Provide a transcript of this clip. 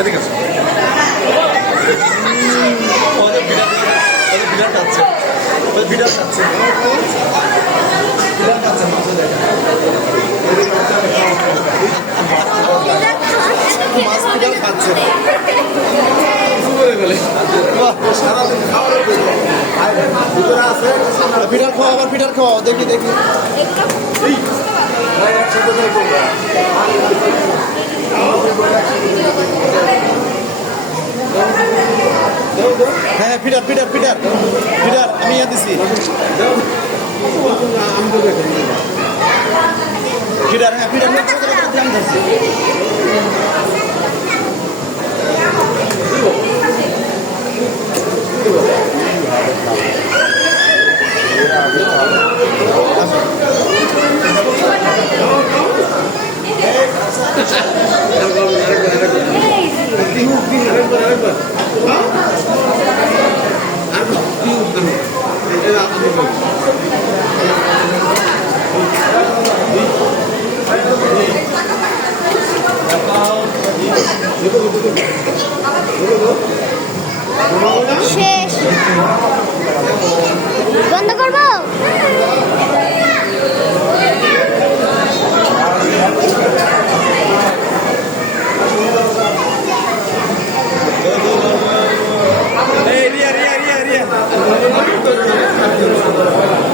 এদিকে আসো। ওদের বিরাট খাচ্ছে, বিরাট খাচ্ছে, বিরাট খাচ্ছে মাছ বিরাট খাচ্ছে সারাদিন খাওয়ার ভিতরে আছে। ফিটার খাওয়া, আবার ফিটার খাওয়া, দেখি দেখি। হ্যাঁ ফিটার ফিটার ফিটার ফিটার আমি দিছি ফিটার। হ্যাঁ ফিটার ধ্যান ধরছি। শেষ।